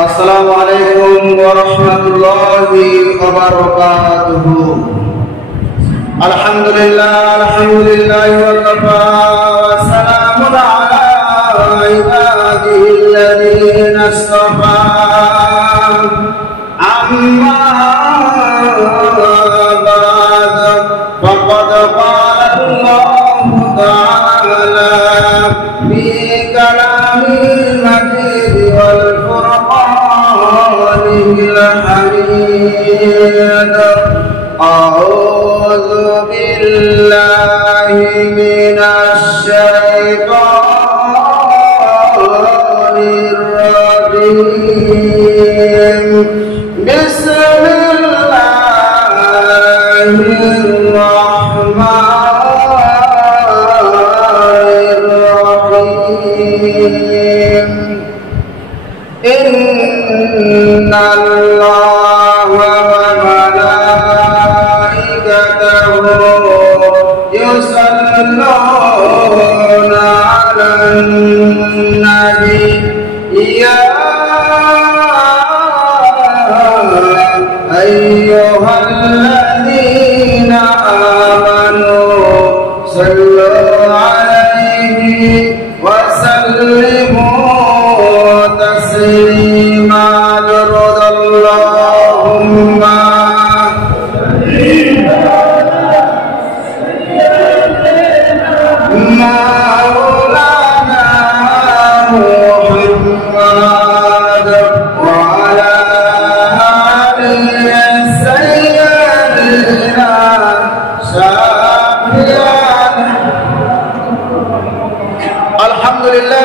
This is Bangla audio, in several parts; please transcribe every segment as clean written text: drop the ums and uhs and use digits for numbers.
আসসালামু আলাইকুম ওয়া রাহমাতুল্লাহি ওয়া বারাকাতুহু। আলহামদুলিল্লাহি ওয়া কাফা ওয়া সালামুন আলা ইবাদিহিল্লাযীনা ইসতাফা। আম্মা বা'দ, ফাকাদ ক্বালা আল্লাহু তাআলা ফি কালামিল মাজিদ ওয়াল ফুরকানিল হামিদ। আউযু বিল্লাহি মিনাশ শাইতানির রাজীম। বিসমিল্লাহির রাহমানির রাহিম। ইন্নাল্লাহা ওয়া মালাইকাতাহু ইউসাল্লুনা আলান নাবী ইয়া আইয়ুহাল্লাযীনা আমানু সাল্লু আলাইহি ওয়া সাল্লিমু তাসলিমা। আল্লাহুম্মা মাওলানা মুহাম্মদ ওয়া আলা আলিহি সাইয়্যিদিনা শাফিয়ান। আলহামদুলিল্লাহ,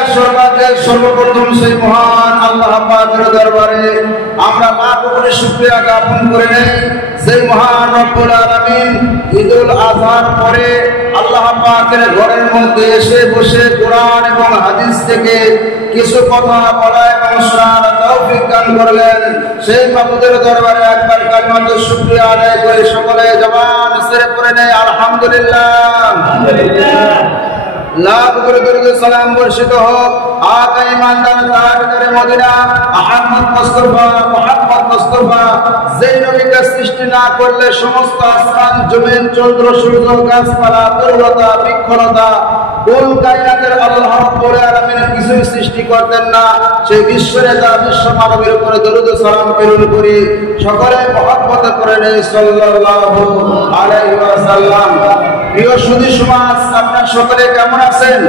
সর্বপ্রথম সেই মহান আল্লাহ পাকের দরবারে আমরা লাখ কোটি শুকরিয়া জ্ঞাপন করে নেই। সেই মহান রব্বুল আলামিন ঈদুল আজহার পরে আল্লাহ পাকের ঘরের মধ্যে এসে বসে কোরআন এবং হাদিস থেকে কিছু কথা বলা এবং শোনার তৌফিক দান করলেন। সেই মাবুদের দরবারে একবার কালিমাতু শুকরিয়া আদায় করে সকলে জবান ছেড়ে পড়ে নেই আলহামদুলিল্লাহ। লাখ করে দরুদ সালাম বর্ষিত হোক আকা ইমানদার তাজদারে মদিনা আহমদ মুস্তাফা যেই নবীকে সৃষ্টি না করলে সমস্ত আসমান জমিন চন্দ্র সূর্য গাছপালা তরুলতা বৃক্ষলতা কুল কায়নাতের আল্লাহ রাব্বুল আলামিন কিছুই সৃষ্টি করতেন না। সেই বিশ্বনেতা বিশ্ব মানবের উপরে দরুদ সালাম প্রেরণ করি সকলে মহব্বতে করে নেই সাল্লাল্লাহু আলাইহি ওয়াসাল্লাম। প্রিয় সুধী সমাজ, আপনারা সকলে কেমন আছেন?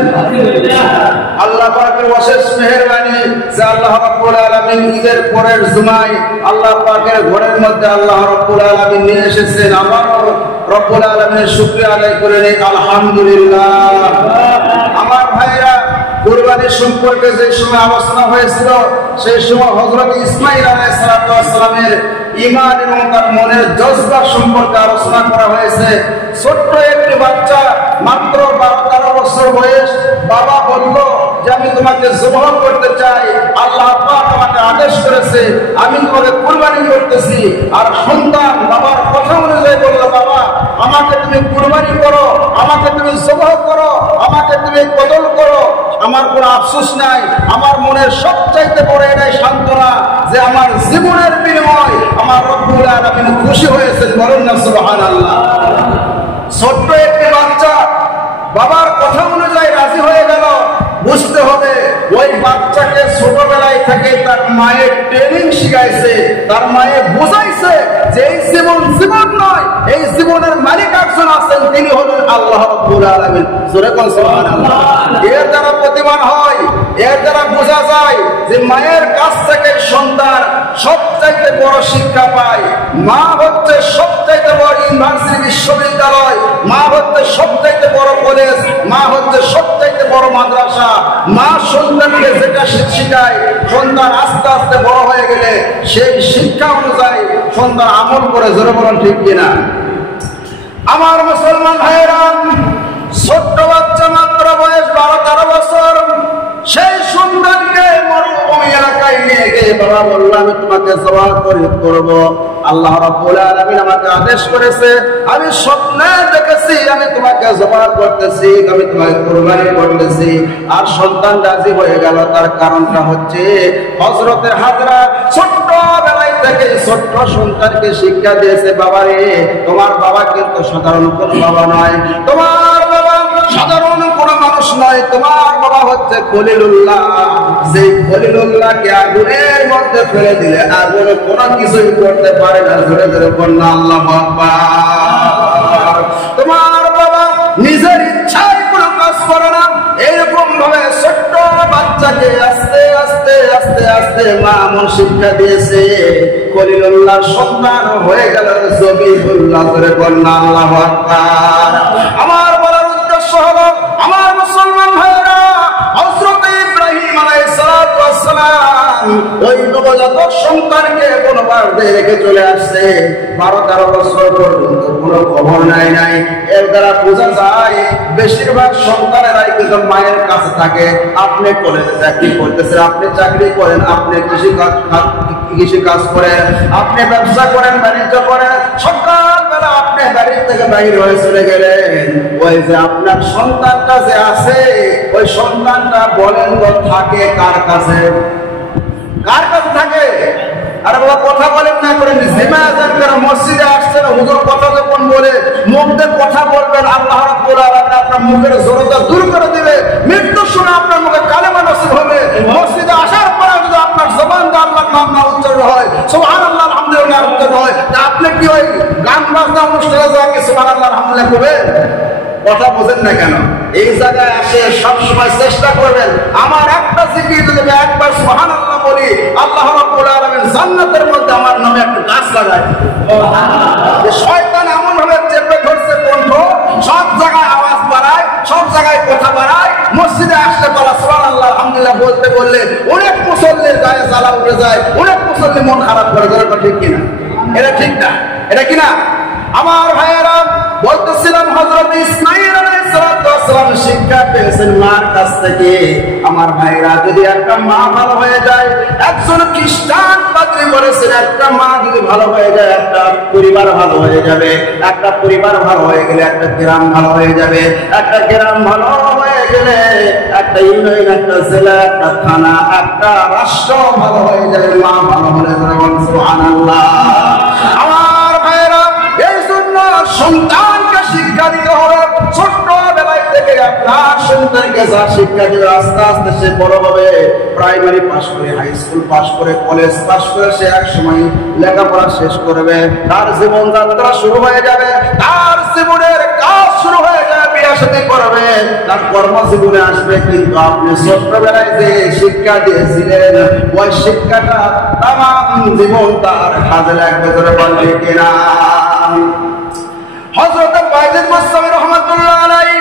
আল্লাহ পাকের অশেষ মেহেরবানি যে আল্লাহ রাব্বুল আলামিন ঈদের পরের জুমায় আল্লাহ পাকের ঘরের মধ্যে আল্লাহ রাব্বুল আলামিন নিয়ে এসেছেন। আবার রব্বুল আলামিনের শুকরিয়া আদায় করে নেই আলহামদুলিল্লাহ। আমার ভাইরা, কুরবানি সম্পর্কে যে সময় আলোচনা হয়েছিল সেই সময় হযরত ইসমাঈল আলাইহিস সালামের ঈমান এবং তার মনের জজবা সম্পর্কে আলোচনা করা হয়েছে। ছোট্ট একটি বাচ্চা মাত্র 12-13 বছর বয়স, বাবা বলল যে আমি তোমাকে জবাহ করতে চাই, আল্লাহ পাক আমাকে আদেশ করেছে, আমি তোমাকে কুরবানি করতেছি। আর সন্তান বাবার কথা অনুযায়ী বলল, বাবা আমাকে তুমি কুরবানি করো, আমাকে তুমি জবাহ করো, আমাকে তুমি কতল করো, আমার কোনো আফসোস নাই। আমার মনের সবচাইতে বড় এটাই সান্ত্বনা যে আমার জীবনের বিনিময় আমার রব্বুল আলামিন খুশি হয়েছেন। বলুন না সুবহানাল্লাহ। ছোট্ট একটি বাচ্চা বাবার কথা অনুযায়ী রাজি হয়ে গেল। বুঝতে হবে ওই বাচ্চাকে ছোটবেলায় থেকে তার মায়ের ট্রেনিং শিখাইছে, তার মায়ে বুঝাইছে যে এই জীবন জীবন নয়, এই জীবনের মালিক একজন আছেন, তিনি হলেন আল্লাহ রাব্বুল আলামিন। জোরে কোন সুবহানাল্লাহ। এর দ্বারা প্রতিমান হয়, এর দ্বারা বোঝা যায় যে মায়ের কাছ থেকে সন্তান সবচাইতে বড় শিক্ষা পায়। মা হচ্ছে সবচাইতে বড় ইউনিভার্সিটি বিশ্ববিদ্যালয়, মা হচ্ছে সবচাইতে বড় কলেজ, মা হচ্ছে সবচাইতে বড় মাদ্রাসা। মা সন্তানকে যেটা শিখায়, সন্তান আস্তে আস্তে বড় হয়ে গেলে সেই শিক্ষা অনুযায়ী সন্তান আমল করে। জোরে বলেন ঠিক কিনা? আমার মুসলমান ভাইয়েরা, ছোট্ট বাচ্চা মাত্র বয়স 12-13 বছর, সেই সন্তানকে মরুভূমি এলাকায় নিয়ে গিয়ে বাবা বলল আমি তোমাকে জবাহ করবো। আল্লাহ রাব্বুল আলামিন আমাকে আদেশ করেছে, আমি স্বপ্নে দেখেছি আমি তোমাকে জবাহ করতেছি, আমি তোমাকে কুরবানি করতেছি। আর সন্তান রাজি হয়ে গেল। তার কারণটা হচ্ছে হযরতে হাজরা ছোট্ট বেলায় থেকে ছোট্ট সন্তানকে শিক্ষা দিয়েছে, বাবা রে তোমার বাবা কিন্তু সাধারণ কোন বাবা নয়, তোমার বাবা সাধারণ কোন মানুষ নয়, তোমার বাবা হচ্ছে খলিলুল্লাহ। সেই খলিলুল্লাহকে আগুনের মধ্যে ফেলে দিলে আগুন কোনো কিছুই করতে পারে না। ধরে ধরে বলনা আল্লাহু আকবার। তোমার বাবা নিজের ইচ্ছায় কোনো কাজ করে না। এরকম ভাবে ছোট্ট বাচ্চাকে আস্তে আস্তে আস্তে আস্তে মা এমন শিক্ষা দিয়েছে, খলিলুল্লাহর সন্তান হয়ে গেল জবিহুল্লাহ। ধরে বলনা আল্লাহু আকবার। আমার বলার উদ্দেশ্য হলো, আমার মুসলমান ভাইরা, হযরত ইব্রাহিম আলাইহিস সালাতু ওয়াস সালাম ওই নবজাতক সন্তানকে কোনবার রেখে চলে আসছে। 12-13 বছর পর্যন্ত কোনো খবর নাই। এর দ্বারা বোঝা যায় বেশিরভাগ সন্তানেরাই কিন্তু মায়ের কাছে থাকে। আপনি কলেজে চাকরি করতেছেন, আপনি চাকরি করেন, আপনি কৃষি কাজ করেন, আপনি ব্যবসা করেন, বাণিজ্য করেন, সকালবেলা আপনি বাড়ি থেকে বাইরে হয়ে চলে গেলেন। ওই যে আপনার সন্তানটা যে আছে, ওই সন্তানটা বলেন থাকে কার কাছে? কার কাছে থাকে? আরে বাবা কথা বলেন না করেন, জিমা আযান করে মসজিদে আসছেন, হুজুর কথা যখন বলে মুখ দিয়ে কথা বলবেন, আল্লাহ রাব্বুল আলামিন আপনার মুখের জড়তা দূর করে দিবে। মৃত্যুর সময় আপনার মুখে কালেমা নসিব হবে। মসজিদে আসার পরে যদি আপনার জবান দিয়ে আল্লাহর নাম না উচ্চারণ হয়, সুবহানাল্লাহ আলহামদুলিল্লাহ উচ্চারণ হয়, তা আপনি কি ওই গান বাজনা অনুষ্ঠানে যাকে সুবহানাল্লাহ আলহামদুলিল্লাহ করবেন? কথা বোঝেন না কেন? এই জায়গায় আসে সবসময় চেষ্টা করবেন, আমার একটা জিকির যদি আমি একবার সুবহানাল্লাহ বলি, আল্লাহ রাব্বুল আলামিন জান্নাতের মধ্যে আমার নামে একটা গাছ লাগায়। শয়তান এমন ভাবে চেপে ধরছে কণ্ঠ, সব জায়গায় আওয়াজ বাড়ায়, সব জায়গায় কথা বাড়ায়। মসজিদে আসতে বলা সুবহানাল্লাহ আলহামদুলিল্লাহ বলতে বললে অনেক মুসল্লির গায়ে জ্বালা উঠে যায়, অনেক মুসল্লি মন খারাপ করে। ধরো ঠিক কিনা? এটা ঠিক না? এটা কিনা? আমার ভাইয়েরা, বলতেছিলাম হযরত ইসমাঈল আলাইহিস সালাম শিক্ষা পেয়েছেন মার কাছ থেকে। আমার ভাইরা, যদি একটা মা ভালো হয়ে যায়, একজন খ্রিস্টান পাদ্রী বলেছেন একটা মা যদি ভালো হয়ে যায়, একটা পরিবার ভালো হয়ে যাবে। একটা পরিবার ভালো হয়ে গেলে একটা গ্রাম ভালো হয়ে যাবে। একটা গ্রাম ভালো হয়ে গেলে একটা ইউনিয়ন, একটা জেলা, একটা থানা, একটা রাষ্ট্র ভালো হয়ে যাবে। মা ভালো হলে সুবহানাল্লাহ। আমার ভাইরা, এই জন্য সন্তানকে শিক্ষা দিতে হবে। ছোট্ট বেলায় থেকে আপনার সন্তানকে যা শিক্ষা দিবে, আস্তে আস্তে সে বড় হবে। প্রাইমারি পাস করে, হাই স্কুল পাস করে, কলেজ পাস করে সে এক সময় লেখাপড়া শেষ করবে। তার জীবন যাত্রা শুরু হয়ে যাবে, তার জীবনের কাজ শুরু হয়ে যাবে, বিয়ে শাদী করবে, তার কর্মজীবনে আসবে। কিন্তু আপনি ছোট্টবেলায় যে শিক্ষা দিয়েছিলেন, ওই শিক্ষাটা তামাম জীবন তার কাজে লাগবে। ধরে বলবে কিনা? হযরত বাইজিদ মুস্তামি রাহমাতুল্লাহ আলাইহি,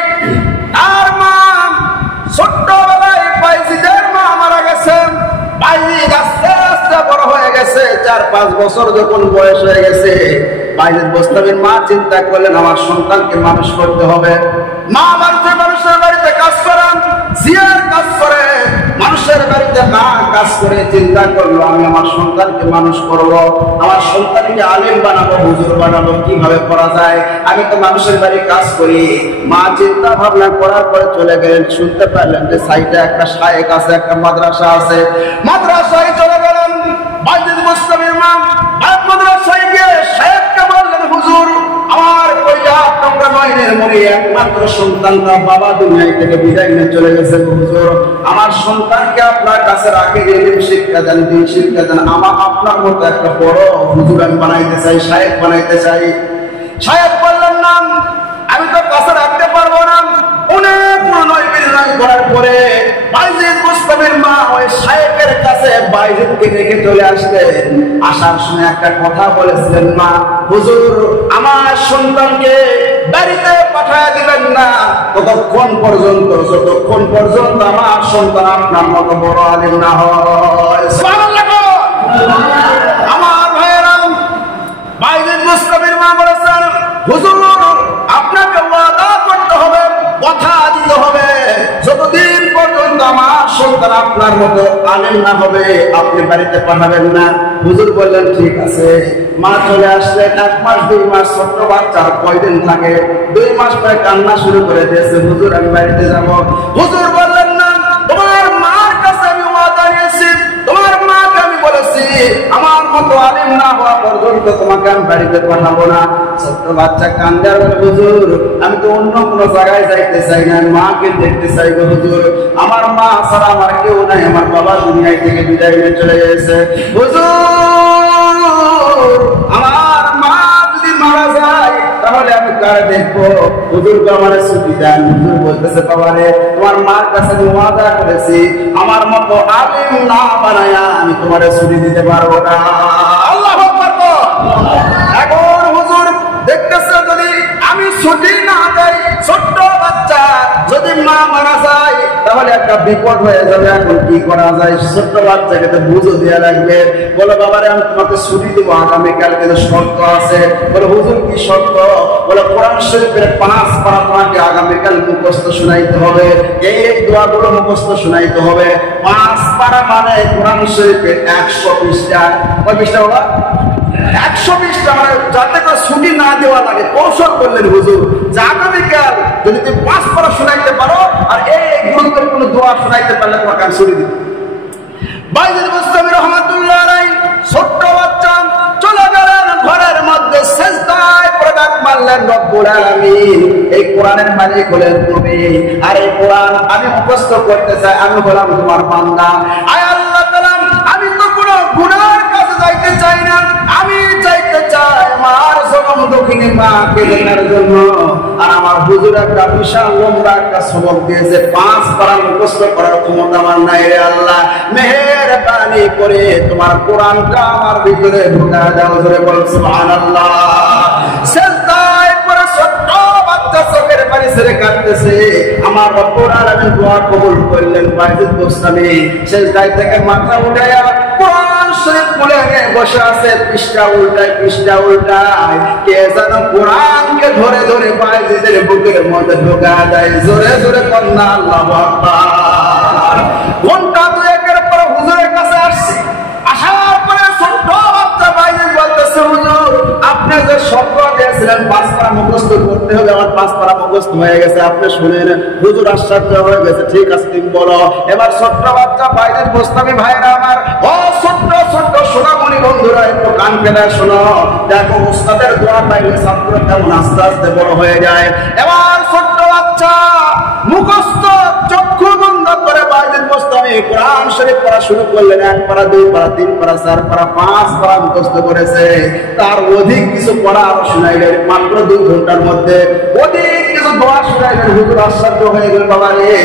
তার মা ছোট্টবেলায় বাইজিদের মা মারা গেছেন। বাইজিদ আস্তে আস্তে বড় হয়ে গেছে। 4-5 বছর যখন বয়স হয়ে গেছে, বাইজিদ মুস্তামির মা চিন্তা করলেন আমার সন্তানকে মানুষ করতে হবে। মা বাড়িতে মানুষের বাড়িতে কাজ করেন, জিয়ার কাজ করে, মানুষের বাড়িতে মা কাজ করে চিন্তা করলো আমি আমার সন্তানকে মানুষ করব, আমার সন্তানকে আলেম বানাবো, হুজুর বানাবো, কিভাবে করা যায়? আমি তো মানুষের বাড়ি কাজ করি। মা চিন্তা ভাবনা করার পরে চলে গেলেন। শুনতে পারলেন যে সাইডে একটা শায়েখ আছে, একটা মাদ্রাসা আছে। মাদ্রাসায় চলে গেলেন বাইজিদ মুস্তামির মা। মাদ্রাসায় গিয়ে শায়েখকে বললেন, হুজুর আমার কইয়া তোমরা নয়নের মনে একমাত্র সন্তানটা বাবা দুনিয়া থেকে বিদায় নিয়ে চলে গেছে। হুজুর আমার সন্তানকে আপনার কাছে রাখে দিন শিক্ষা দেন, দিন শিক্ষা দেন। আমার আপনার মতো একটা বড় হুজুর আমি বানাইতে চাই, শায়েখ বানাইতে চাই। শায়েখ বললেন না, আমি তো কাছে রাখতে পারবো না। অনেক নয় করার পরে বাইজিদ মুস্তামির মা ওই শায়েখের কাছে বাইজিদকে রেখে চলে আসলেন। আসার সময় একটা কথা বলেছিলেন, মা হুজুর আমার সন্তানকে বাড়িতে পাঠায় দিবেন না ততক্ষণ পর্যন্ত, যতক্ষণ পর্যন্ত আমার সন্তান আপনার মতো বড় আলেম না হয়। সুবহানাল্লাহ। আমার ভাইয়েরা, বাইজিদ মুস্তামির মা বলেছেন, হুজুর আপনাকে ওয়াদা করতে হবে, কথা দিতে হবে, যতদিন পর্যন্ত আমার সন্তান আপনার মতো আলেম না হবে আপনি বাড়িতে পাঠাবেন না। হুজুর বললেন ঠিক আছে। মা চলে আসলেন, 1 মাস 2 মাস ছোট্ট বাচ্চার কয়দিন থাকে, 2 মাস পরে কান্না শুরু করে দিয়েছে, হুজুর আমি বাড়িতে যাব। হুজুর বললেন না, তোমার মার কাছে আমি ওয়াদা নিয়েছি, তোমার মাকে আমি বলেছি আমার মতো আলেম না হওয়া পর্যন্ত তোমাকে আমি বাড়িতে পাঠাবো না। ছোট্ট বাচ্চা কান্দে আর বলে, হুজুর আমি তো অন্য কোনো জায়গায় যাইতে চাই না, মাকে দেখতে চাই গো হুজুর, আমার মা ছাড়া আমার কেউ নাই, আমার বাবা দুনিয়ায় থেকে বিদায় নিয়ে চলে গেছে। হুজুর আমার মা যদি মারা যায় তাহলে আমি কার দেখবো? হুজুরকে আমার ছুটি দেন। হুজুর বলতেছে, বাবারে তোমার মার কাছে আমি ওয়াদা করেছি আমার মতো আলেম না বানায়া আমি তোমার ছুটি দিতে পারবো না। আল্লাহু আকবার। এখন হুজুর দেখতেছে যদি আমি ছুটি না দেই, ছোট্ট বাচ্চা যদি মা মারা যায় তাহলে একটা বিপদ হয়ে যাবে। এখন কি করা যায়? ছোট্ট বাচ্চাকে তো বুঝো দেওয়া লাগবে। বলে, বাবারে আমি তোমাকে ছুটি দেবো, আগামীকালকে তো শর্ত আছে। বলে, হুজুর কি শর্ত? বলে, কোরআন শরীফের 5 পারা তোমাকে আগামীকাল মুখস্থ শোনাইতে হবে, এই দোয়াগুলো মুখস্থ শোনাইতে হবে। 5 পারা মানে কোরআন শরীফের 100 পৃষ্ঠা। কয় পৃষ্ঠা বাবা? 120টা, মানে যাতে করে ছুটি না দেওয়া লাগে। কৌশল করলেন হুজুর যে আগামীকাল যদি তুমি 5 পারা শোনাইতে পারো আর এই গুরুত্বপূর্ণ দোয়া শোনাইতে পারলে তোমাকে আমি ছুটি দিব। বাইজিদ বুস্তামি রহমাতুল্লাহ আলাইহি ছোট্ট বাচ্চা চলে গেলেন ঘরের মধ্যে, সিজদায় পড়ে ডাক মারলেন, রব্বুল আলামিন এই কোরআনের মালিক হলেন তুমি, আর এই কোরআন আমি মুখস্থ করতে চাই, আমি হলাম তোমার বান্দা। আয় আল্লাহ তাআলা আমি তো কোনো গুনার কাছে যাইতে চাই না, আমি চাইতে চাই আমার জনম দক্ষিণী মাকে দেখার জন্য। আর আমার হুজুর একটা বিশাল লম্বা একটা সবক দিয়েছে, 5 পারা মুখস্থ করার ক্ষমতা আমার নাই রে আল্লাহ, মেহেরবানি করে তোমার কোরআনটা আমার ভিতরে ঢুকা দাও। জোরে বল সুবহানাল্লাহ। সিজদায় পড়ে ছোট্ট বাচ্চা চোখের পানি ছেড়ে কাঁদতেছে। আমার রব্বুল আলামিন দোয়া কবুল করলেন। বাইজিদ বুস্তামি সিজদায় থেকে মাথা উঠায়া কোরআন শরীফ খুলে বসে আছে, পৃষ্ঠা উল্টায় পৃষ্ঠা উল্টায়, কে যেন কোরআনকে ধরে ধরে বাইজিদের বুকের মধ্যে ঢোকা দেয়। জোরে জোরে কন্যা আল্লাহু আকবার। ঘন্টা 2-এর পর হুজুরের কাছে আসছে, আসার পরে ছোট্ট বাচ্চা বাইজিদ বলতেছে, হুজুর আপনি যে শব্দ দিয়েছিলেন 5 পারা মুখস্থ করতে হবে, আমার 5 পারা মুখস্থ হয়ে গেছে, আপনি শুনেন। হুজুর আশ্চর্য হয়ে গেছে, ঠিক আছে তুমি বলো। এবার ছোট্ট বাচ্চা বাইজিদ বুস্তামি ভাইরা আমার, ও ছোট্ট ছোট্ট সোনামণি বন্ধুরা একটু কান পেলে শোনো, দেখো উস্তাদের দোয়া পাইলে ছাত্র কেমন আস্তে আস্তে বড় হয়ে যায়। এবার ছোট্ট বাচ্চা মুখস্থ চক্ষু বন্ধ করে বাইজিদ বুস্তামি কোরআন শরীফ পড়া শুরু করলেন। 1 পারা 2 পারা 3 পারা 4 পারা 5 পারা মুখস্থ করেছে। তার অধিক কিছু পড়া আরো শুনাইলেন মাত্র 2 ঘন্টার মধ্যে, অধিক কিছু দোয়া শুনাইলেন। হুজুর আশ্চর্য হয়ে গেল, বাবা রে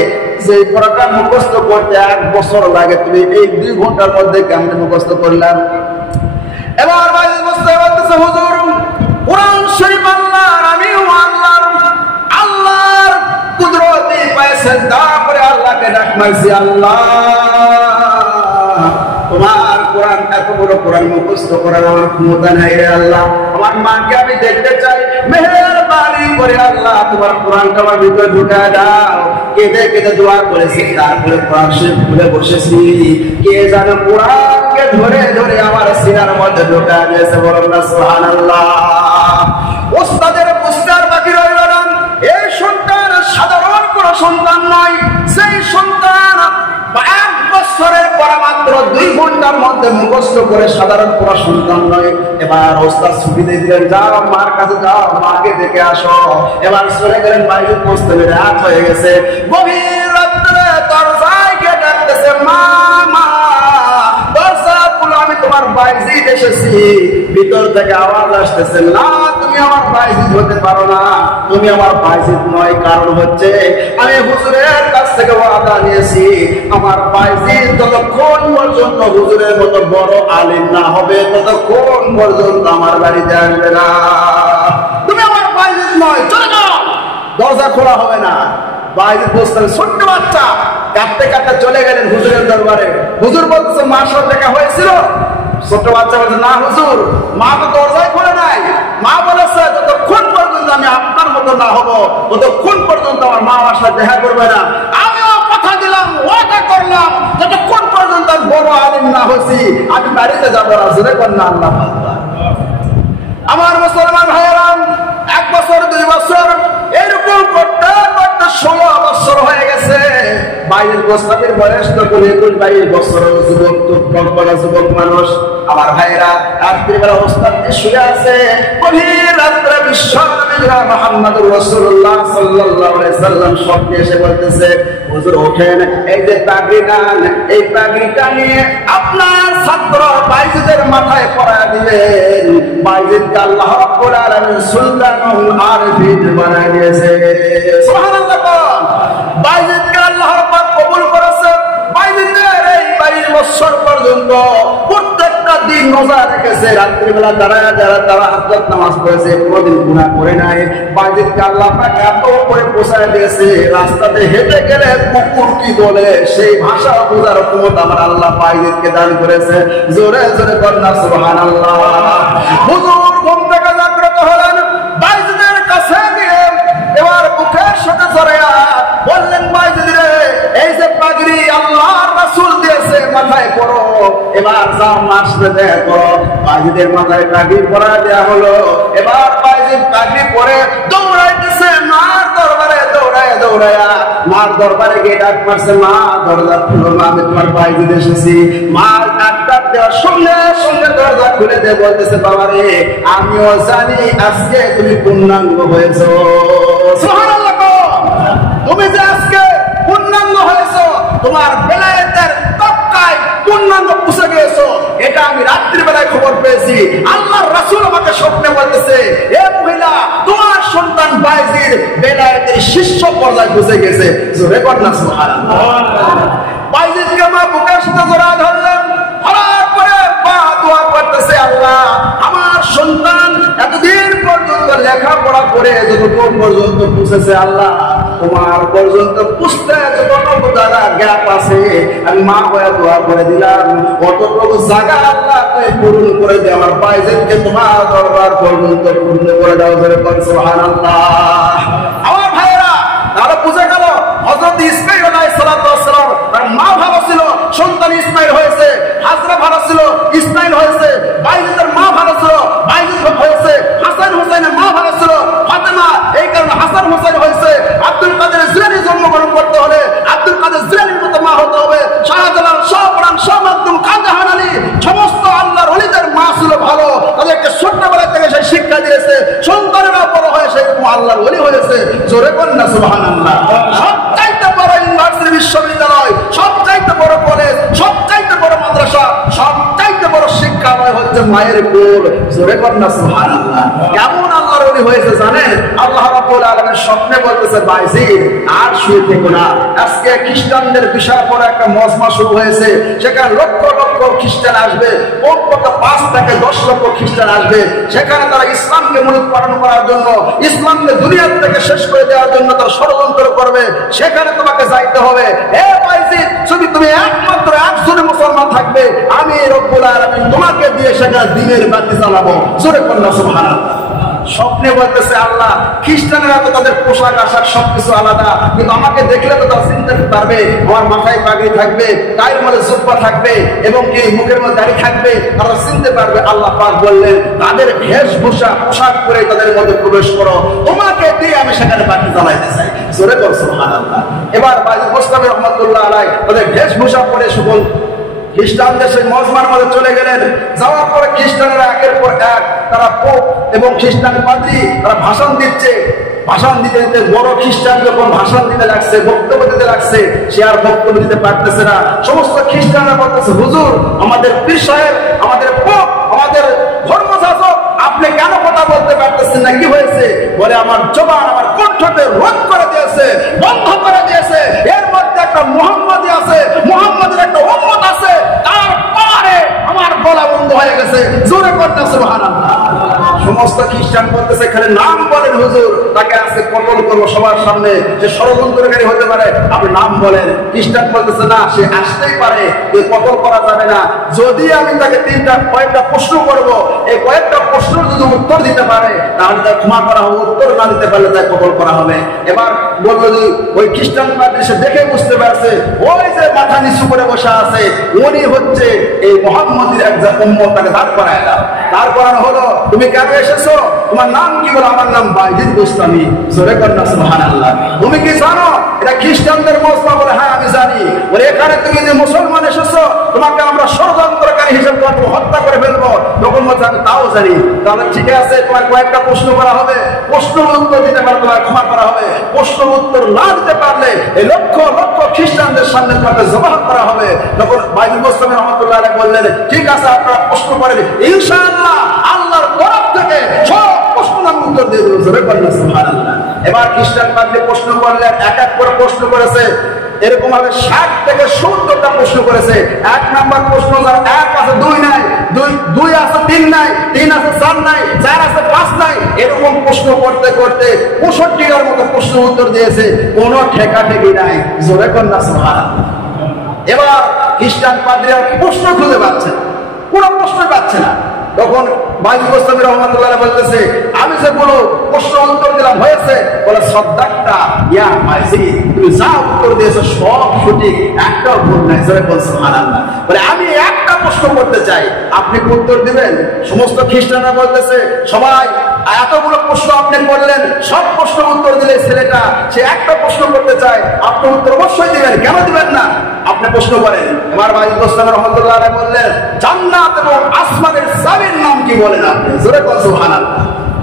যে পড়াটা মুখস্থ করতে 1 বছর লাগে, তুমি এই 2 ঘন্টার মধ্যে কেমনে মুখস্থ করলাম? এবার বাইজিদ বুস্তামি বলতেছে, হুজুর কোরআন শরীফ আল্লাহর, আমিও আল্লাহর, আল্লাহর কুদরতি পায়ে সিজদা করে আল্লাহকে ডাক মারছি, আল্লাহ তোমার কোরআন এত বড় কোরআন মুখস্থ করার আমার ক্ষমতা নাই রে আল্লাহ, আমার মাকে আমি দেখতে চাই, মেহেরবানি করে আল্লাহ তোমার কোরআনটা আমার ভিতরে ঢুকায় দাও। কেঁদে কেঁদে দোয়া করেছি, তারপরে কোরআন শরীফ খুলে বসেছি, কে জানো কোরআনকে ধরে ধরে আমার সিনার মধ্যে ঢুকায় দিয়েছে। বলুন না সুবহানাল্লাহ। ওস্তাদের পুস্তার বাকি রইল না। এই সন্তান সাধারণ কোন সন্তান নয়, সেই সন্তান 1 বছরের পর মাত্র 2 ঘন্টার মধ্যে মুখস্থ করে সাধারণ কোন সন্তান নয়। এবার ওস্তাদ ছুটি দিয়ে দিলেন, যাও মার কাছে যাও, মাকে দেখে আসো। এবার চলে গেলেন বাইজিদ বুস্তামি, রাত হয়ে গেছে। গভীর রাত্রে দরজায় গিয়ে ডাকতেছে, মা মা দরজা খুলো, আমি তোমার বাইজিদ এসেছি। ভিতর থেকে আওয়াজ আসতেছে, না তুমি আমার বাইজিদ হতে পারো না, তুমি আমার বাইজিদ নয়। কারণ হচ্ছে আমি হুজুরের কাছ থেকে ওয়াদা নিয়েছি, আমার বাইজিদ যতক্ষণ পর্যন্ত হুজুরের মতো বড় আলিম না হবে ততক্ষণ পর্যন্ত আমার বাড়িতে আসবে না। তুমি আমার বাইজিদ নয়, চলে যাও। দরজা খোলা হবে না। বাইজিদ বুস্তামি ছোট্ট বাচ্চা কাঁদতে কাঁদতে চলে গেলেন হুজুরের দরবারে। হুজুর বলতেছে, মার সাথে দেখা হয়েছিল? ছোট বাচ্চা বলছে, না হুজুর, মা তো দরজায় খোলে নাই। মা বলেছে যতক্ষণ পর্যন্ত আমি আপনার মতো না হবো ততক্ষণ পর্যন্ত আমার মা আমার সাথে দেখা করবে না। আমিও কথা দিলাম দিলাম, ওয়াদা করলাম, যতক্ষণ পর্যন্ত বড় আলিম না হয়েছি আমি বাড়িতে যাবো না। জোরে কন্যা আল্লাহ। আমার মুসলমান ভাইয়েরা, 1 বছর 2 বছর এরকম করতে করতে 16 বছর হয়ে গেছে। বাইরের গোস্তাবের বয়স তো 22 বছর, যুবক তো কল্পনা যুবক মানুষ। আমার ভাইয়েরা রাত্রিবেলা ওস্তাদ শুয়ে আছে, গভীর রাত্রে বিশ্বনবী মুহাম্মদুর রাসূলুল্লাহ সাল্লাল্লাহু আলাইহি সাল্লাম স্বপ্নে এসে বলতেছে, হুজুর ওঠেন, এই যে পাগড়ি নেন, এই পাগড়িটা নিয়ে আপনার ছাত্র বাইজিদের মাথায় পরায় দিবেন। বাইজিদকে আল্লাহ রাব্বুল আলামিন সুলতানুল আরিফিন বানায় দিয়েছে। সুবহানাল্লাহ। বাইজিদকে আল্লাহ পাক কবুল করেছে। বাইজিদের এই 22 বছর পর্যন্ত প্রত্যেকটা দিন রোজা রেখেছে, রাত্রিবেলা দাঁড়ায় তারা হাজ্জাত নামাজ পড়েছে, কোনোদিন গুনাহ করে নাই। বাইজিদকে আল্লাহ পাক এত উপরে পৌঁছায় দিয়েছে, রাস্তাতে হেঁটে গেলে কুকুর কি বলে সেই ভাষা বোঝার ক্ষমতা আমার আল্লাহ বাইজিদকে দান করেছে। জোরে জোরে বলনা সুবহানাল্লাহ। হুজুর ঘুম থেকে জাগ্রত হলেন, বাইজিদের কাছে গিয়ে এবার বুকের সাথে জড়ায়া বললেন, বাইজিদ রে, এই যে পাগড়ি আল্লাহর রাসূল দিয়েছে মাথায় পরো, এবার যাও মার সাথে দেখা করো। বাইজিদের মাথায় পাগড়ি পরা দেয়া হলো। এবার বাইজিদ পাগড়ি পরে দৌড়াইতেছে মার দরবারে, দৌড়ায়া মার দরবারে গিয়ে ডাক মারছে, মা দরজা খুলো, মা আমি তোমার বাইজিদ এসেছি। মা ডাক দেওয়ার সঙ্গে সঙ্গে দরজা খুলে দিয়ে বলতেছে, বাবা রে, আমিও জানি আজকে তুমি পূর্ণাঙ্গ হয়েছো। সুবহানাল্লাহ। তুমি যে আজকে পূর্ণাঙ্গ হয়েছো, তোমার বেলায়েতের তক্কায় পূর্ণাঙ্গ পুষে গিয়েছো, এটা আমি রাত্রিবেলায় খবর পেয়েছি। আল্লাহর রাসূল আমাকে স্বপ্নে বলতেছে, এ মহিলা, তোমার সন্তান বাইজিদ বেলায়েতের শীর্ষ পর্যায়ে পৌঁছে গেছে। জোরে বলনা সুবহানাল্লাহ। বাইজিদকে মা বুকের সাথে জড়ায় ধরলেন, ধরার পরে মা দোয়া করতেছে, আল্লাহ আমার সন্তান এতদিন পর্যন্ত লেখাপড়া করে যতক্ষণ পর্যন্ত পৌঁছেছে, আল্লাহ তোমার পর্যন্ত পুষতে যতটুকু দ্বারা গ্যাপ আছে আমি মা হয়ে দোয়া করে দিলাম, অতটুকু জায়গা আল্লাহ তুমি পূরণ করে দিয়ে আমার বাইজিদকে তোমার দরবার পর্যন্ত পূর্ণ করে দাও। ধরে সুবহানাল্লাহ। আমার ভাইয়েরা, তাহলে বুঝে গেল হযরত ইসমাঈল আলাইহিস সালাম তার মা ভালো ছিল, সন্তান ইসমাঈল হয়েছে। হাজরা ভালো ছিল, ইসমাঈল হয়েছে। বাইজিদের মা ভালো ছিল, বাইজিদ হয়েছে। হাসান হুসাইনের মা ভালো ছিল, ফাতেমা, এই কারণে হাসান হুসাইন হয়েছে। আব্দুল কাদের জিলানী জন্মগ্রহণ করতে হলে আব্দুল কাদের জিলানীর মতো মা হতে হবে। শাহজালাল, শাহপরান, শাহ মাকদুম, কাজহান আলী, সমস্ত আল্লাহর ওলিদের মা ছিল ভালো, তাদেরকে ছোটবেলা থেকে সেই শিক্ষা দিয়েছে। সন্তানেরা বড় হয়ে সেই আল্লাহর ওলি হয়েছে। জোরে বলেন না সুবহানাল্লাহ। সবচাইতে বড় ইউনিভার্সিটি, বিশ্ববিদ্যালয়, সবচাইতে বড় কলেজ, সবচাইতে বড় মাদ্রাসা, সবচাইতে বড় শিক্ষালয় হচ্ছে মায়ের কোল। জোরে বলেন না সুবহানাল্লাহ। কেমন আল্লাহর ওলি হয়েছে জানেন? আল্লাহ রাব্বুল আলামিন স্বপ্নে বলতেছে, বাইজিদ আর শুয়ে থেকো না। আজকে খ্রিস্টানদের বিশাল বড় একটা মজমা শুরু হয়েছে, সেখানে লক্ষ লক্ষ খ্রিস্টান আসবে, কমপক্ষে 5 থেকে 10 লক্ষ খ্রিস্টান আসবে। সেখানে তারা ইসলামকে মূলোৎপাটন করার জন্য, ইসলামকে দুনিয়ার থেকে শেষ করে দেওয়ার জন্য তারা ষড়যন্ত্র করবে। সেখানে তোমাকে যাইতে হবে। হে বাইজিদ, যদি তুমি একমাত্র একজনের মুসলমান থাকবে, আমি রব্বুল আলামিন তোমাকে দিয়ে সেখানে দ্বীনের বাতি জ্বালাবো। জোরে বলেন সুবহানাল্লাহ। স্বপ্নে বলতেছে, আল্লাহ খ্রিস্টানেরা তো তাদের পোশাক আশাক সবকিছু আলাদা, কিন্তু আমাকে দেখলে তো তারা চিনতে পারবে। আমার মাথায় পাগড়ি থাকবে, গায়ের মধ্যে জুব্বা থাকবে এবং কি মুখের মধ্যে দাড়ি থাকবে, তারা চিনতে পারবে। আল্লাহ পাক বললেন, তাদের বেশভূষা পোশাক পরে তাদের মধ্যে প্রবেশ করো, তোমাকে দিয়ে আমি সেখানে বাতি জ্বালাইতে চাই। জোরে বল সুবহানাল্লাহ। এবার বাইজিদ বোস্তামী রহমাতুল্লাহ আলাইহি তাদের বেশভূষা পরে সকল খ্রিস্টানদের সেই মজমার মধ্যে চলে গেলেন। যাওয়ার পরে খ্রিস্টানেরা একের পর এক তারা পোপ এবং খ্রিস্টান পাদ্রী তারা ভাষণ দিচ্ছে। ভাষণ দিতে দিতে বড় খ্রিস্টান যখন ভাষণ দিতে লাগছে, বক্তব্য দিতে লাগছে, সে আর বক্তব্য দিতে পারতেছে না। সমস্ত খ্রিস্টানরা বলতেছে, হুজুর, আমাদের পীর সাহেব, আমাদের পোপ, আমাদের ধর্মশাসক, আপনি কেন কথা বলতে পারতেছেন না? কি হয়েছে? বলে, আমার জবান, আমার কণ্ঠকে রোধ করে দিয়েছে, বন্ধ করে দিয়েছে। এর মধ্যে একটা মুহাম্মদী আছে, মুহাম্মদের একটা উম্মত আছে, তারপরে আমার গলা বন্ধ হয়ে গেছে। জোরে করতে সুবহানাল্লাহ। সমস্ত খ্রিস্টান বলতেছে খালি নাম বলেন হুজুর, তাকে আজকে কতল করবো সবার সামনে, সে ষড়যন্ত্রকারী হতে পারে, আপনি নাম বলেন। খ্রিস্টান বলতেছে না, সে আসতেই পারে, কতল করা যাবে না, যদি আমি তাকে কয়েকটা প্রশ্ন করবো, এই কয়েকটা প্রশ্ন যদি উত্তর দিতে পারে তাহলে তার ক্ষমা করা হবে, উত্তর না দিতে পারলে তাই কতল করা হবে। এবার বললো যে ওই খ্রিস্টান পাদ্রী সে দেখে বুঝতে পারছে ওই যে মাথা নিচু করে বসে আছে উনি হচ্ছে এই মুহাম্মদের একজন উম্মত, তাকে দাঁড় করায় দাও। দাঁড় করানো হলো, তুমি কেন এসেছো, তোমার নাম কি? বলো আমার নাম বাইজিদ গোস্তামি। জোরে কন্যা সুবহানাল্লাহ। তুমি কি জানো এটা খ্রিস্টানদের মজমা? বলে হ্যাঁ আমি জানি। বলে এখানে তুমি যে মুসলমান এসেছো, তোমাকে আমরা ষড়যন্ত্রকারী হিসেবে হত্যা করে ফেলবো। তখন বলছে আমি তাও জানি। তাহলে ঠিক আছে, তোমার কয়েকটা প্রশ্ন করা হবে, প্রশ্নের উত্তর দিতে পারলে তোমার ক্ষমা করা হবে, প্রশ্নের উত্তর না দিতে পারলে এই লক্ষ লক্ষ খ্রিস্টানদের সামনে তোমাকে জবাব করা হবে। তখন বাইজিদ গোস্তামি রহমাতুল্লাহ আলাইহি বললেন ঠিক আছে, আপনারা প্রশ্ন করেন, ইনশাআল্লাহ আল্লাহর তরফ থেকে সব প্রশ্ন আমি উত্তর দিয়ে দেবো। জোরে বললেন সুবহানাল্লাহ। এবার খ্রিস্টান পাদ্রী প্রশ্ন করলেন, এক এক করে প্রশ্ন করেছে, এরকম ভাবে 60 থেকে 70টা প্রশ্ন করেছে। 1 নাম্বার প্রশ্ন যার 1 আছে 2 নাই, 2 আছে 3 নাই, 3 আছে 4 নাই, 4 আছে 5 নাই, এরকম প্রশ্ন করতে করতে 65টার মতো প্রশ্ন উত্তর দিয়েছে, কোনো ঠেকা ঠেকি নাই। জোরে কন্যা সুবহানাল্লাহ। এবার খ্রিস্টান পাদ্রীরা প্রশ্ন খুঁজে পাচ্ছে, কোনো প্রশ্ন পাচ্ছে না। তখন বাইজিদ গোস্তামি রহমাতুল্লাহ বলতেছে আমি যে কোনো প্রশ্ন উত্তর দিলাম হয়েছে? বলে সদ্দাক্তা ইয়া বাইজিদ, তুমি যা উত্তর দিয়েছো সব সঠিক, একটাও ভুল নাই। জোরে বল সুবহানাল্লাহ। বলে আমি একটা প্রশ্ন করতে চাই, আপনি কি উত্তর দিবেন? সমস্ত খ্রিস্টানরা বলতেছে সবাই এতগুলো প্রশ্ন আপনি করলেন, সব প্রশ্ন উত্তর দিলে ছেলেটা সে একটা প্রশ্ন করতে চায়, আপনি উত্তর অবশ্যই দিবেন, কেন দিবেন না? আপনি প্রশ্ন করেন। এবার বাইজিদ গোস্তামি রহমাতুল্লাহ আলাইহি বললেন জান্নাত এবং আসমানের চাবির নাম কি বলেন আপনি? জোরে বল সুবহানাল্লাহ।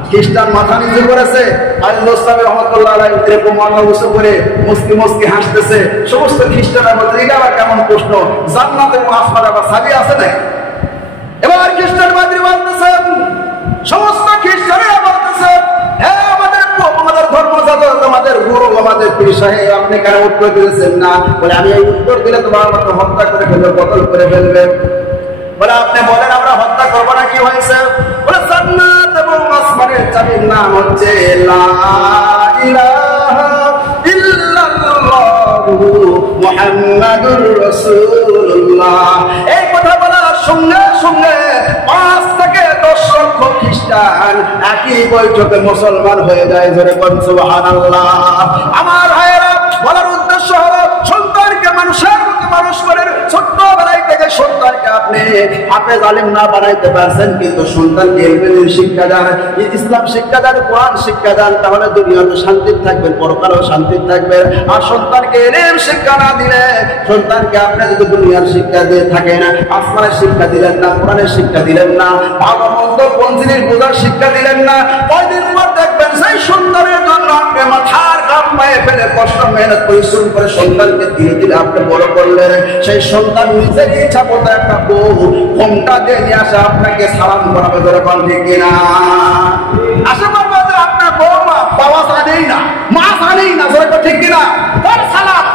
খ্রিস্টান মাথা নিচু করেছে, বাইজিদ গোস্তামি রহমাতুল্লাহ আলাইহি এরকম মাথা উঁচু করে মুস্কি মুস্কি হাসতেছে। সমস্ত খ্রিস্টানরা বলছে এটা আবার কেমন প্রশ্ন, জান্নাত এবং আসমানের আবার চাবি আছে না? এবার খ্রিস্টান পাদ্রী বলতেছেন, সমস্ত খ্রিস্টানেরা বলতেছে হ্যাঁ আমাদের ধর্মযাজক, আমাদের গুরু, আমাদের পীর সাহেব, আপনি কেন উত্তর দিয়েছেন না? বলে আমি এই উত্তর দিলে তোমার আমাকে হত্যা করে ফেলবে, কতল করে ফেলবে। বলে আপনি বলেন আমরা হত্যা করবো না, কি হয়েছে? বলে জান্নাত এবং আসমানের চাবির নাম হচ্ছে লা ইলাহা ইল্লাল্লাহু মুহাম্মাদুর রাসূলুল্লাহ। এই কথা বলার সঙ্গে সঙ্গে 5 থেকে 10 লক্ষ খ্রিস্টান একই বৈঠকে মুসলমান হয়ে যায়। জোরে বলুন সুবহানাল্লাহ। আমার ভাইয়েরা, বলার উদ্দেশ্য হলো সন্তানকে মানুষের মতো মানুষ করেন। ছোট্টবেলায় থেকে সন্তানকে আপনি হাফেজ আলিম না বানাইতে পারছেন, কিন্তু সন্তানকে ইলমের শিক্ষা দেন, ইসলাম শিক্ষা দেন, কোরআন শিক্ষা দেন, তাহলে দুনিয়াতে শান্তি থাকবেন, পরকালেও শান্তি থাকবেন। আর সন্তানকে ইলম শিক্ষা না দিলে, সন্তানকে আপনি যদি দুনিয়ার শিক্ষা দিয়ে থাকেন, আসমানের শিক্ষা দিলেন না, কোরআনের শিক্ষা দিলেন না, ভালো মন্দ কোন জিনিস বোঝার শিক্ষা দিলেন না, কয়দিন পর দেখবেন সেই সন্তানের জন্য আপনি মাথার ঘাম পায়ে ফেলে কষ্ট মেহনত পরিশ্রম করে সন্তানকে ধীরে ধীরে আপনি বড় করলেন। সেই সন্তান নিজের ইচ্ছা মতো একটা বউ ঘোমটা দিয়ে নিয়ে আসে, আপনাকে সালাম করাবে। যেরকম ঠিক কিনা? আসে বলবো যে আপনার বউ বাবা জানেই না, মা জানেই না। যেরকম ঠিক কিনা? তার সালাম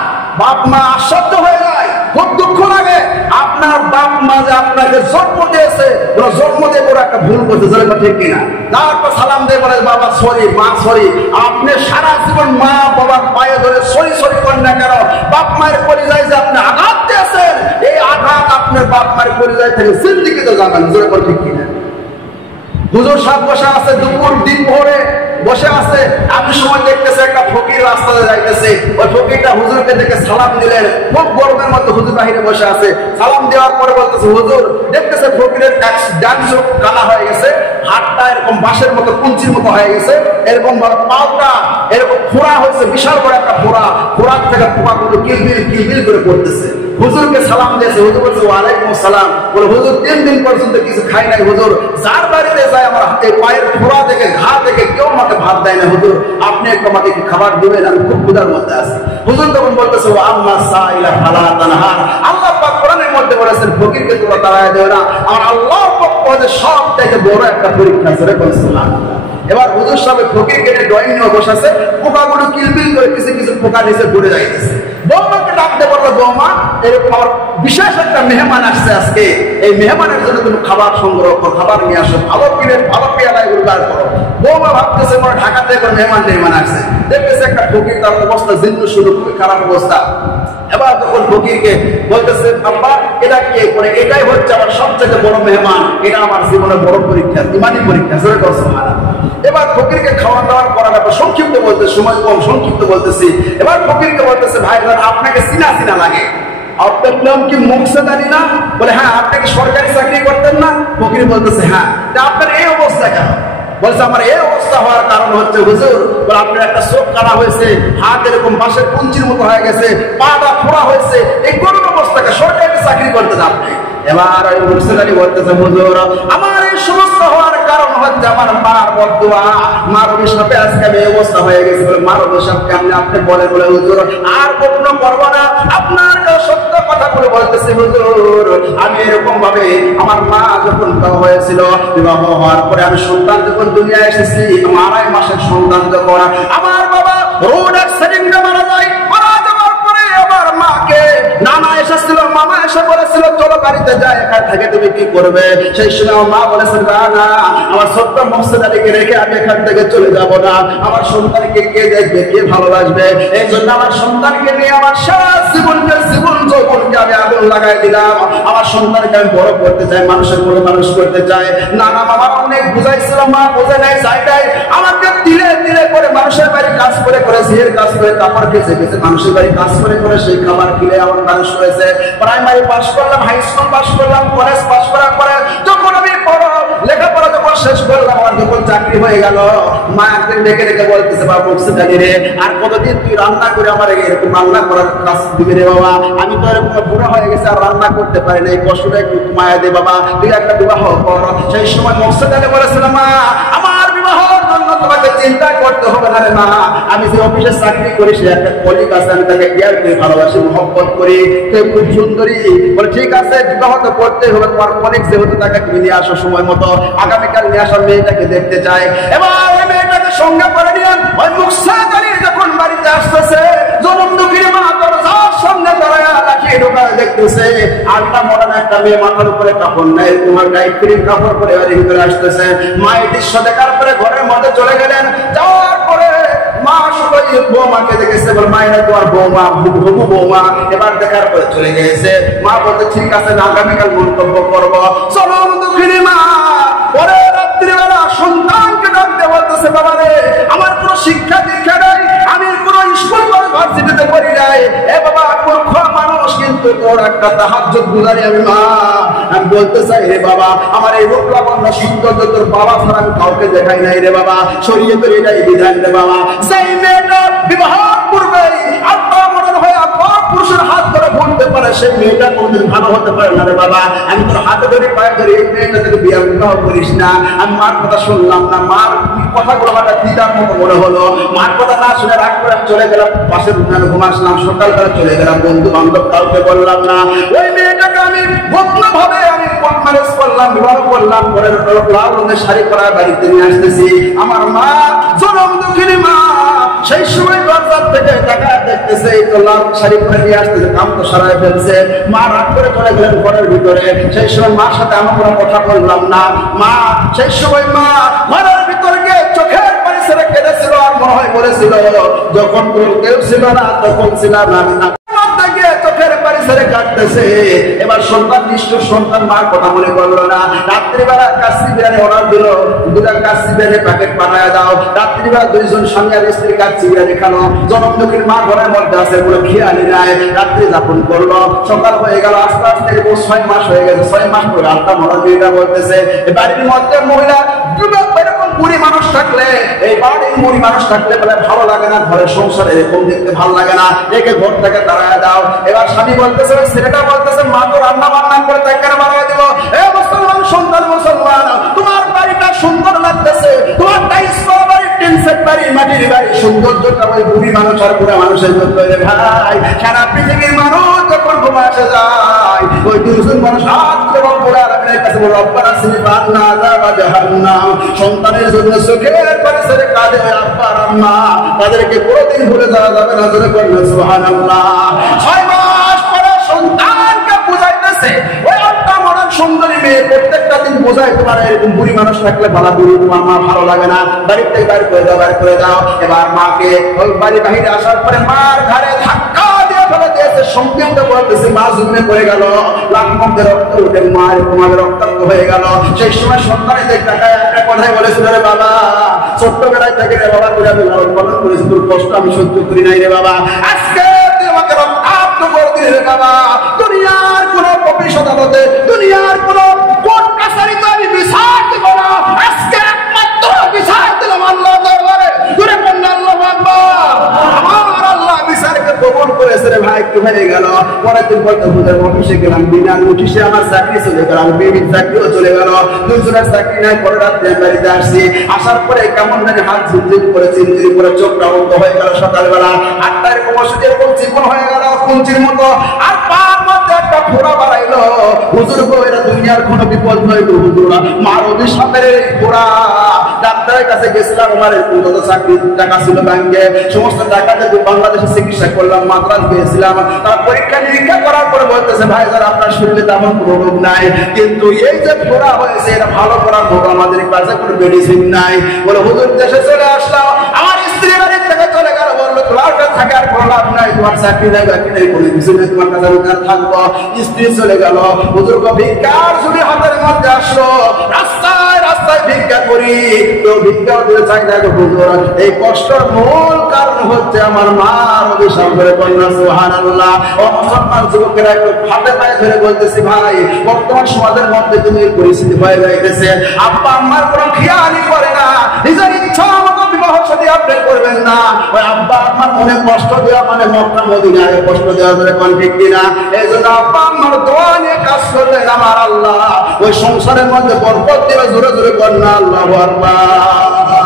বাপ মা আশ্চর্য হয়ে যায়, খুব দুঃখ লাগে। আপনার বাপ মা যে আপনাকে জন্ম দিয়েছে, জন্ম দিয়ে বড় একটা ভুল করছে। যেরকম ঠিক কিনা? তারপর সালাম দিয়ে বলে বাবা সরি, মা সরি। আপনি সারা জীবন মা বাবার পায়ে ধরে সরি সরি করেন না কেন? বাপ মায়ের পরিচয় যে আপনি আঘাত দিয়েছেন, এই আঘাত আপনার বাপ মায়ের পরিচয় থেকে জিন্দিগিতে যাবেন। যেরকম ঠিক কিনা? হুজুর সাহেব বসে আছে, দুপুর দিন ভরে বসে আছে, আমি সময় দেখতেছে একটা ফকির রাস্তাতে যাইতেছে, ওই ফকিরটা হুজুরকে দেখে সালাম দিলেন। খুব গরমের মধ্যে হুজুর বাহিরে বসে আছে, সালাম দেওয়ার পরে বলতেছে হুজুর, দেখতেছে ফকিরের ডান চোখ কালা হয়ে গেছে, হাতটা এরকম বাঁশের মতো কুঞ্চির মতো হয়ে গেছে, এরকম পাওটা এরকম ফোড়া হয়েছে, বিশাল বড় একটা ফোড়ার থেকে পোকাগুলো কিলবিল কিলবিল করে পড়তেছে। হুজুরকে সালাম দিয়েছে, হুজুর বলছে ওয়ালাইকুম আসসালাম। বলে হুজুর 3 দিন পর্যন্ত কিছু খাই নাই হুজুর, যার বাড়িতে যায় আমার এই পায়ের ফোড়া থেকে ঘা থেকে কেউ আমাকে ভাত দেয় না হুজুর, আপনি একটু আমাকে খাবার দিবেন, আমি খুব ক্ষুধার মধ্যে আছি। হুজুর তখন বলতেছে ও আম্মা সাইলা ফালা তানহার। আল্লাহ পাক কোরআনের মধ্যে বলেছেন ফকিরকে তোমরা তাড়ায় দেও না। আর আল্লাহর পক্ষ থেকে সবথেকে বড় একটা পরীক্ষা। জোরে বলুন সুবহানাল্লাহ। এবার হুজুর সাহেব ফকির কেটে ড্রয়িং নিয়ে বসাছে, পোকাগুলো কিলবিল করে কিছু কিছু পোকা নিচে পড়ে যাইতেছে। বৌমাকে ডাকতে বললো, বৌমা এরকম আমার বিশেষ একটা মেহমান আসছে আজকে, এই মেহমানের জন্য তুমি খাবার সংগ্রহ করো, খাবার নিয়ে আসো, ভালো কিনে ভালো পেয়ালায় উদ্ধার করো। বৌমা ভাবতেছে মনে ঢাকা থেকে মেহমান আসছে, দেখতেছে একটা ফকির, তার অবস্থা জীর্ণ শুরু, খুবই খারাপ অবস্থা। এবার তখন ফকিরকে বলতেছে, আব্বা এটা কে করে, এটাই হচ্ছে আমার সবচেয়ে বড় মেহমান, এটা আমার জীবনের বড় পরীক্ষা, ইমানি পরীক্ষা। এবার ফকিরকে খাওয়া দাওয়ার করার ব্যাপার সংক্ষিপ্ত বলতে, সময় কম, সংক্ষিপ্ত বলতেছি। এবার ফকিরকে বলতেছে, ভাই আপনাকে চিনা চিনা লাগে, আপনার নাম কি মুকসেদানি না? বলে হ্যাঁ। আপনি কি সরকারি চাকরি করতেন না? ফকির বলতেছে হ্যাঁ। আপনার এই অবস্থা কেন? বলছে আমার এই অবস্থা হওয়ার কারণ হচ্ছে হুজুর, বলে আপনার একটা চোখ কাটা হয়েছে, হাত এরকম বাঁশের কুঞ্চির মতো হয়ে গেছে, পাটা ফোড়া হয়েছে, এই করুণ অবস্থাকে সরকারি চাকরি করতে আপনি। এবার ওই মুর্শিদানি বলতেছে, হুজুর আমার এই সমস্যা হওয়ার কারণ হচ্ছে আমার মার বদদুয়া, মার অভিশাপে আজকে আমি এই অবস্থা হয়ে গেছে। বলে মার অভিশাপকে আপনি বলে বলে হুজুর আর কখনো করবো না, আপনার সত্য কথা বলে বলতেছি হুজুর, আমি এরকম ভাবে আমার মা যখন বিবাহ হয়েছিল, বিবাহ হওয়ার পরে আমি সন্তান যখন দুনিয়া এসেছি, 2.5 মাসের সন্তান যখন আমার বাবা রোড অ্যাক্সিডেন্টে মারা যায়, মারা যাওয়ার পরে আমার মাকে নানা এসেছিল, মামা এসে বলেছিল চলো বাড়িতে যাই, এখান থেকে তুমি কি করবে? সেই সময় আমার মা বলেছিল না, আমার ছোট্ট মুর্শিদানিকে রেখে আমি এখান থেকে চলে যাব না, আমার সন্তানকে কে দেখবে, কে ভালোবাসবে? এই জন্য আমার সন্তানকে নিয়ে আমার সারা জীবনকে, জীবন যৌবনকে আমি আগুন লাগাই দিলাম। আমার সন্তানকে আমি বড় করতে চাই, মানুষের মতো মানুষ করতে চাই। নানা মামা অনেক বুঝাইছিল, মা বোঝে নাই, চাইটাই আমাকে ধীরে ধীরে করে মানুষের বাড়ি কাজ করে করে, ঝিয়ের কাজ করে, কাপড় কেচে কেচে মানুষের বাড়ি কাজ করে করে সেই খাবার কিনে আমার মানুষ করেছে। প্রাইমারি পাস করলাম, হাই স্কুল পাস করলাম, কলেজ পাস করার পরে যখন আমি লেখাপড়া যখন শেষ করলাম, আমার যখন চাকরি হয়ে গেল, মা একদিন ডেকে ডেকে বলতেছে, বাবা মুর্শিদানি রে, আর কতদিন তুই রান্না করে আমার এরকম রান্না করার কাজ দিবি রে বাবা? আমি তো এরকম বুড়া হয়ে গেছে, আর রান্না করতে পারি না, এই কষ্টটা একটু মায়া দে বাবা, তুই একটা বিবাহ কর। সেই সময় মুর্শিদানি বলেছিল, মা আমার বিবাহের জন্য তোমাকে চিন্তা করতে হবে না রে মা, আমি যে অফিসে চাকরি করি সে একটা কলিগ আছে, আমি তাকে কেয়ার করে ভালোবাসি, মহব্বত করি, সে খুব সুন্দরী। বলে ঠিক আছে, বিবাহ তো করতেই হবে, তোমার কলিগ যেহেতু তাকে তুমি নিয়ে আসো সময় মতো, আগামীকাল নিয়ে আসার মেয়েটাকে দেখতে চাই। এবার ওই মেয়েটাকে সঙ্গে করে নিলেন। ওই মুর্শিদানি যখন বাড়িতে আসতেছে, জনম দুঃখীর মা দরজার সামনে দাঁড়ায় লাঠিয়ে ঢোকায় দেখতেছে, আলটা মডার্ন একটা মেয়ে, মাথার উপরে কাপড় নাই, তোমার টাইট ক্রিম কাপড় পরে বাড়ির ভিতরে আসতেছে। মা এই দৃশ্য দেখার পরে ঘরের মধ্যে চলে গেলেন। যাওয়ার পরে মা সবাই বৌমাকে দেখেছে, বল মা এটা তোমার বৌমা, হবু বৌমা। এবার দেখার পরে চলে গেছে। মা বলতে ঠিক আছে, আগামীকাল মন্তব্য করবো। চলো দুঃখিনী মা। পরে রাত্রিবেলা সন্তানকে ডাকতে বলতেছে, বাবা রে আমার কোনো শিক্ষা দীক্ষা নাই, আমি কোনো স্কুল ইউনিভার্সিটিতে পড়ি নাই, এ বাবা মূর্খ মানুষ, কিন্তু তোর একটা তাহাজ্জুদ গুজারি আমি মা। আমি বলতে চাই রে বাবা, আমার এই রূপ লাবণ্য সৌন্দর্য তোর বাবা ছাড়া আমি কাউকে দেখাই নাই রে বাবা, শরীয়তের এটাই বিধান রে বাবা। সেই মেয়েটা বিবাহ পূর্বেই আত্মা মনের হয়ে পর পুরুষের হাত ধরে ঘুরতে পারে, সেই মেয়েটা কোনদিন ভালো হতে পারে না রে বাবা। আমি তোর হাতে ধরে পায়ে ধরে এই মেয়েটা থেকে বিবাহ করিস না। আমি মার কথা শুনলাম না, মার কথাগুলো আমার দিদার মতো মনে হলো। মার কথা না শুনে রাগ করে চলে গেলাম, পাশের উঠানে ঘুমাসলাম, সকালবেলা চলে গেলাম, বন্ধু বান্ধব কাউকে বললাম না। ওই মেয়েটাকে আমি ভগ্ন ভাবে আমি ম্যারেজ করলাম, বিবাহ করলাম, পরে লাল রঙের শাড়ি পরা বাড়িতে নিয়ে আসতেছি। আমার মা জনম দুঃখিনী মা সেই সময় দরজার থেকে টাকা দেখতেছে, এই তো লাল শাড়ি পরে নিয়ে আসতেছে, কাম তো সারায় ফেলছে। মা রাগ করে চলে গেলেন ঘরের ভিতরে। সেই সময় মার সাথে আমার কোনো কথা বললাম না। মা সেই সময় মা ঘরের ভিতরে গিয়ে চোখের পানি ছেড়ে কেঁদেছিল, আর মনে হয় বলেছিল, যখন কেউ ছিল না তখন ছিলাম আমি না। চোখের পানি ছেড়ে কাটতেছে। এবার সন্তান নিষ্ঠুর সন্তান মার কথা মনে করলো না। রাত্রিবেলা কাচ্চি বিরিয়ানি অর্ডার দিল, দুটা কাচ্চি বিরিয়ানি প্যাকেট পাঠায় দাও। রাত্রিবেলা দুইজন স্বামী আর স্ত্রী কাচ্চি বিরিয়ানি খালো। জনম দুঃখীর মা ঘরের মধ্যে আছে, কোনো খেয়ালি নাই, রাত্রি যাপন করলো। সকাল হয়ে গেল, আস্তে আস্তে 6 মাস হয়ে গেছে। 6 মাস পরে আটটা মরা বিয়েটা বলতেছে, বাড়ির মধ্যে মহিলা এরকম বুড়ি মানুষ থাকলে, এই বাড়ির বুড়ি মানুষ থাকলে বলে ভালো লাগে না, ঘরের সংসার এরকম দেখতে ভালো লাগে না, একে ঘর থেকে তাড়ায় দাও। এবার স্বামী বলতেছে, ছেলেটা বলতেছে, মা তো রান্না বান্না করে তাকে বানায় দিব। এ মুসলমান সন্তান, মুসলমান তোমার বাড়িটা সুন্দর লাগতেছে, তোমারটা বাড়ি, টিনসেট বাড়ি, মাটির বাড়ি, সৌন্দর্যটা ওই বুড়ি মানুষ আর বুড়া মানুষের জন্য ভাই। সারা পৃথিবীর মানুষ যখন ঘুমা আসে যায়, ওই দুজন মানুষ হাত এবং বুড়ার আছে রব্বানা সিরিফ আন্না আযাবা জাহান্নাম। সন্তানের জন্য চোখের পানি ছেড়ে কাঁদে ওই আব্বা আর আম্মা, তাদেরকে কোনোদিন ভুলে যাওয়া যাবে না। জোরে বলুন সুবহানাল্লাহ। 6 মাস পরে সন্তানকে বুঝাইতেছে ওই আব্বা মডার্ন সুন্দরী মেয়ে, প্রত্যেকটা দিন বোঝাইতে পারে এরকম বুড়ি মানুষ থাকলে ভালো, বুড়ি তোমার মা ভালো লাগে না, বাড়ির থেকে বাইরে করে দাও, বাইরে করে দাও। এবার মাকে ওই বাড়ি বাহিরে আসার পরে মার ঘাড়ে ধাক্কা দিয়ে ফেলে দিয়েছে। সঙ্গীত বলতেছে মা জুমে পড়ে গেল, লাখ মধ্যে রক্ত উঠে মায়ের তোমাদের রক্তাক্ত হয়ে গেল। সেই সময় সন্তানের টাকায় একটা কথাই বলেছিল, রে বাবা ছোট্টবেলায় থেকে রে বাবা করে আমি লালন পালন করেছি, তোর কষ্ট আমি সহ্য করি নাই রে বাবা, আজকে তুই আমাকে রক্তাক্ত করে দিলি রে বাবা। দুনিয়ার কোন অফিস আদালতে, দুনিয়ার কোন কোর্ট কাছারিতে আমি বিচার দিব না, আজকে একমাত্র বিচার দিলাম আল্লাহ দরবারে। দূরে বললেন আল্লাহু আকবার। আমার আল্লাহ বিচারকে কবুল করেছে রে ভাই। একটু হয়ে গেল, পরের দিন বলতে হুজুর অফিসে গেলাম, বিনা নোটিশে আমার চাকরি চলে গেল, আমার বেবির চাকরিও চলে গেল, দুজনের চাকরি নাই। পরে রাত্রে বাড়িতে আসছি, আসার পরে কেমন জানি হাত ঝিমঝিম করে চিনচির করে চোখটা বন্ধ হয়ে গেল। সকালবেলা 8টার অবশ্যই এরকম জীবন হয়ে গেল কুঞ্চির মতো, আর পার মধ্যে একটা ফোড়া বাড়াইলো। হুজুর গো এটা দুনিয়ার কোনো বিপদ নয় গো হুজুর, মার অভিশাপের এই ফোড়া। ডাক্তারের কাছে গেছিলাম, আমার যত চাকরির টাকা ছিল ব্যাংকে সমস্ত টাকা দিয়ে বাংলাদেশে চিকিৎসা করলাম, মাদ্রাজ গিয়েছিলাম। তার পরীক্ষা নিরীক্ষা করার পরে বলতেছে ভাই স্যার আপনার শরীরে তেমন কোনো রোগ নাই, কিন্তু এই যে ফোড়া হয়েছে এটা ভালো করার রোগ আমাদের কাছে কোনো মেডিসিন নাই। বলে হুজুর দেশে চলে আসলাম, আমার স্ত্রী বাড়ির থেকে চলে গেল, বললো তোমার কাছে থাকে আর কোনো লাভ নাই, তোমার চাকরি নাই বাকি নেই, কোনো কিছু নেই, তোমার কাছে আমি থাকবো। স্ত্রী চলে গেল, হুজুর ভিক্ষার ছুরি হাতের মধ্যে আসলো, রাস্তায় রাস্তায় ভিক্ষা করি, কেউ ভিক্ষা দিতে চাই না গো হুজুর। এই কষ্টের মূল কারণ হচ্ছে আমার মার অভিশাপ করে কন্যা। সুবহানাল্লাহ। ও মুসলমান যুবকেরা একটু হাতে পায়ে ধরে বলতেছি ভাই, বর্তমান সমাজের মধ্যে তুমি এই পরিস্থিতি হয়ে যাইতেছে, আব্বা আম্মার কোনো খেয়ালই করে না, নিজের ইচ্ছা মতো বিবাহ সাথী আপনি করবেন না। ওই আব্বা আম্মার মনে কষ্ট দেওয়া মানে মক্কা মদিনায় কষ্ট দেওয়া ধরে কোন ঠিক কিনা? এই জন্য আব্বা আম্মার দোয়া নিয়ে কাজ করলেন আমার আল্লাহ ওই সংসারের মধ্যে বরকত দেবে। জোরে জোরে কন্যা আল্লাহু আকবার।